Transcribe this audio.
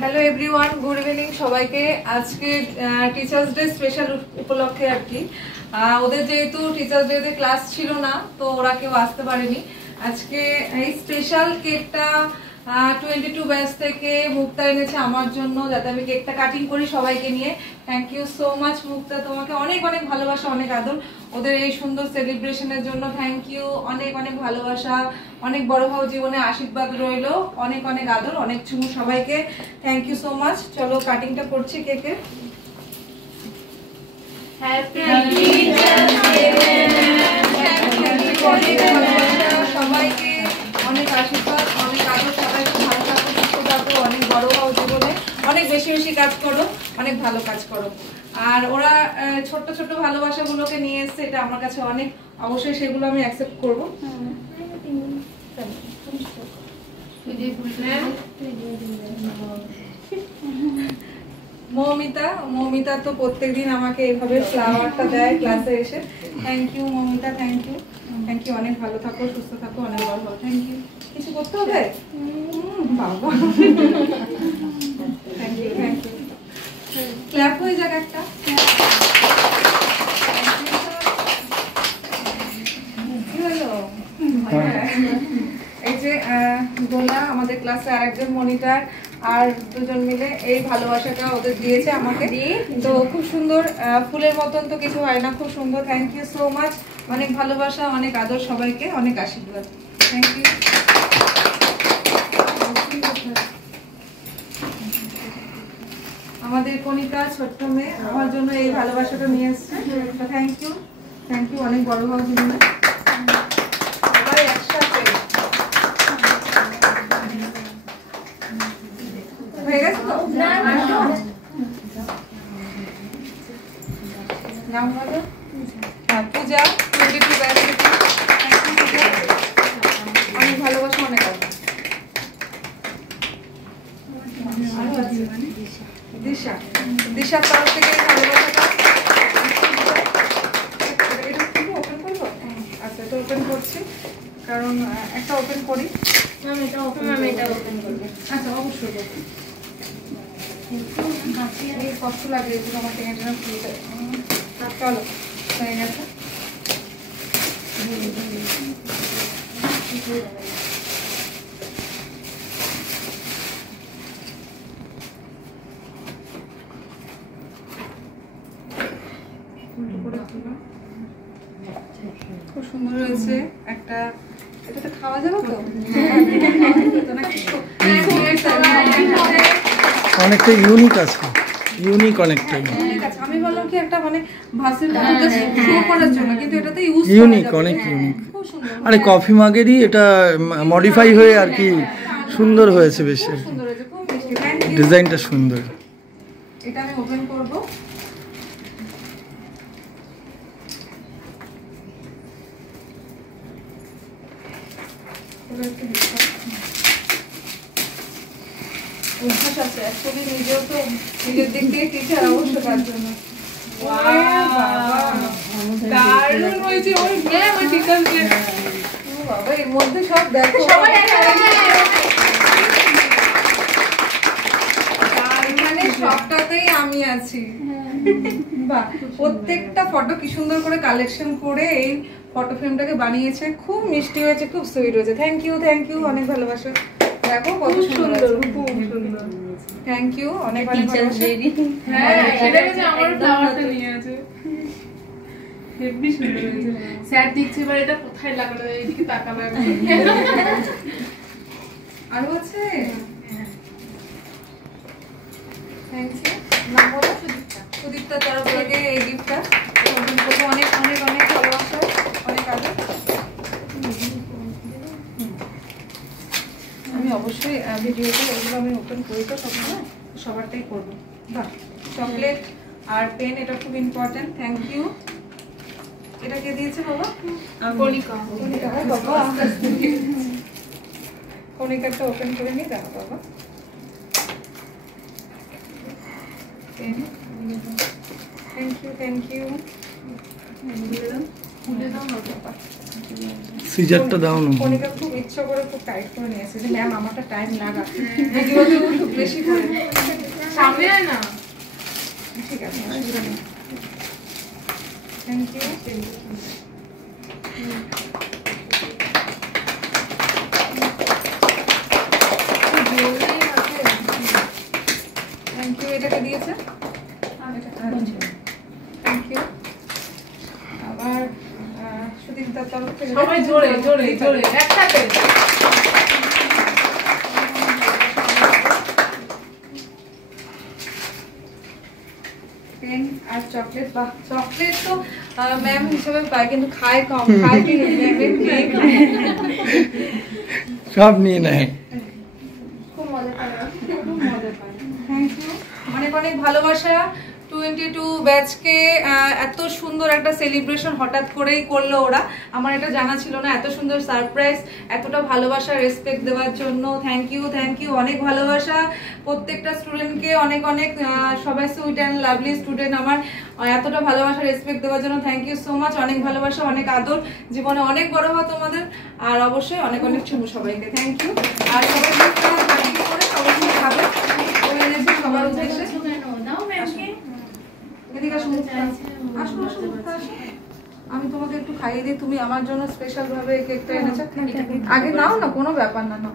Hello everyone, good evening সবাইকে। আজকে teachers day special উপলক্ষে আর কি ওদের যেহেতু টিচার্স ডে ক্লাস ছিল না, তো ওরা কেউ আসতে পারেনি। আজকে এই স্পেশাল কেকটা 22 ব্যাচ থেকে মুক্তা এনেছে আমার জন্য, যাতে আমি কেকটা কাটিং করি সবাইকে নিয়ে। থ্যাংক ইউ সো মাচ মুক্তা, তোমাকে অনেক অনেক ভালোবাসা, অনেক আদর ওদের এই সুন্দর সেলিব্রেশনের জন্য। থ্যাংক ইউ, অনেক অনেক ভালোবাসা, অনেক বড় ভাও জীবনে আশীর্বাদ রইলো, অনেক অনেক আদর, অনেক চুমু সবাইকে। Thank you so much. চলো কাটিংটা করছি কেকের। সবাইকে অনেক আশীর্বাদ, অনেক আদর, সবাইকে ভালো থাকো, সুস্থ থাকো, অনেক বড় হও জীবনে, অনেক বেশি বেশি কাজ করো, অনেক ভালো কাজ করো। আর ওরা ছোট্ট ছোট্ট ভালোবাসাগুলোকে নিয়ে এসছে, এটা আমার কাছে অনেক, অবশ্যই সেগুলো আমি অ্যাকসেপ্ট করবো। মৌমিতা তো প্রত্যেকদিন আমাকে এইভাবে ফ্লাওয়ারটা দেয় ক্লাসে এসে। Thank you Moumita, thank you, thank you. অনেক ভালো থাকো, সুস্থ থাকো, অনেক বড় হও। Thank you. কিছু করতে হবে? বাবা thank you, thank you. Clap হয়ে যাক একটা। কি হলো? এই যে গোলা আমাদের ক্লাসে আরেকজন মনিটর, আর দুজন মিলে এই ভালোবাসাটা ওদের দিয়েছে আমাকে। তো খুব সুন্দর, ফুলের মতন তো কিছু হয় না, খুব সুন্দর। থ্যাংক ইউ সো মাচ, অনেক ভালোবাসা, অনেক আদর সবাইকে, অনেক আশীর্বাদ। Thank you. আমাদের কণিকা ছোট্ট মেয়ে আমার জন্য এই ভালোবাসাটা নিয়ে এসছে। থ্যাংক ইউ, থ্যাংক ইউ, অনেক বড় হওয়ার জন্য। সবাই একসাথে হয়ে গেছে তো? নাম বলো। পূজা, 22 ব্যাচ থেকে। অনেক ভালোবাসা, অনেক আদর। দিশা, দিশার তরফ থেকে ভালোবাসাটা। এটা ওপেন করবো? আচ্ছা, এটা ওপেন করছি, কারণ একটা ওপেন করি। এটা ওপেন করবে? আচ্ছা, অবশ্যই করবো। কষ্ট লাগে এগুলো আমার টেনে টেনে খুলতে। চলো, হয়ে গেছে। খুব সুন্দর হয়েছে একটা। এটাতে খাওয়া যাবে তো? অনেকটা ইউনিক আছে, ইউনিক অনেকটাই। আমি বললাম কি একটা মানে ভাসের মধ্যে শো করার জন্য, কিন্তু এটাতে ইউজ করা যাবে। ইউনিক, অনেক ইউনিক। আরে কফি মাগেরই এটা মডিফাই হয়ে আর কি সুন্দর হয়েছে বেশি। সুন্দর হয়েছে, খুব মিষ্টি। Thank you. ডিজাইনটা সুন্দর। এটা আমি ওপেন করব। অভ্যাস আছে অ্যাকচুয়ালি, নিজেও তো নিজের দিক থেকে টিচার অবশ্য তার জন্য। দারুণ হয়েছে। বাবা, এর মধ্যে সব দেখো, মানে সবটাতেই আমি আছি। বাহ, প্রত্যেকটা ফটো কি সুন্দর করে কালেকশন করে এই ফটো ফ্রেমটাকে বানিয়েছে। খুব মিষ্টি হয়েছে, খুব সুইট হয়েছে। থ্যাংক ইউ, থ্যাংক ইউ, অনেক ভালোবাসা। দেখো কত সুন্দর, খুব সুন্দর। থ্যাংক ইউ, অনেক অনেক ভালোবাসা। হ্যাঁ, এটা যে আমার ফ্লাওয়ারটা নিয়ে আছে, হেভি সুন্দর হয়েছে। স্যার দেখছে এবার এটা কোথায় লাগালো, এইদিকে তাকালো। আরো আছে? Thank you. নাম বলো? সুদীপ্তা তরফ থেকে এই গিফটটা। অনেক অনেক অনেক ভালোবাসা, অনেক আদর। আমি অবশ্যই ভিডিওতে এগুলো আমি ওপেন করি তো সবসময়, সবারটাই করবো। বাহ, চকলেট আর পেন, এটা খুব ইম্পর্টেন্ট। Thank you. এটা কে দিয়েছে বাবা? কণিকা। বাবা কণিকাটা ওপেন করে নিয়ে দেখো বাবা। Pen, thank you, thank you. সিজারটা দাও না। কণিকা খুব ইচ্ছা করে খুব টাইট করে নিয়েছে যে ম্যাম আমারটা টাইম লাগা, ভিডিওতে খুব বেশি করে সামনে আয় না। ঠিক আছে, থ্যাংক ইউ। Thank you. এটাকে দিয়েছে, থ্যাংক ইউ। আবার সুদীপ্তার তরফ থেকে সবাই জোরে জোরে জোরে একসাথে। পেন আর চকলেট। বাহ, চকলেট তো ম্যাম হিসেবে পায় কিন্তু খায় কম, খায় কি সব নিয়ে নেয়। খুব মজা পায়, খুব মজা পায়। থ্যাংক ইউ, অনেক অনেক ভালোবাসা। 22 ব্যাচকে এত সুন্দর একটা সেলিব্রেশন হঠাৎ করেই করলো ওরা, আমার এটা জানা ছিল না। এত সুন্দর সারপ্রাইজ, এতটা ভালোবাসা রেসপেক্ট দেওয়ার জন্য থ্যাংক ইউ, থ্যাংক ইউ। অনেক ভালোবাসা প্রত্যেকটা স্টুডেন্টকে, অনেক অনেক সবাই সুইট অ্যান্ড লাভলি স্টুডেন্ট আমার, এতটা ভালোবাসা রেসপেক্ট দেওয়ার জন্য থ্যাংক ইউ সো মাচ। অনেক ভালোবাসা, অনেক আদর, জীবনে অনেক বড় হওয়া তোমাদের, আর অবশ্যই অনেক অনেক চুমু সবাইকে। Thank you. আর সবাই করে সবাই খাবে সবার উদ্দেশ্যে। আমি তোমাকে একটু খাইয়ে দিই, তুমি আমার জন্য স্পেশাল ভাবে কেকটা এনেছো। আগে নাও না, কোনো ব্যাপার না, নাও।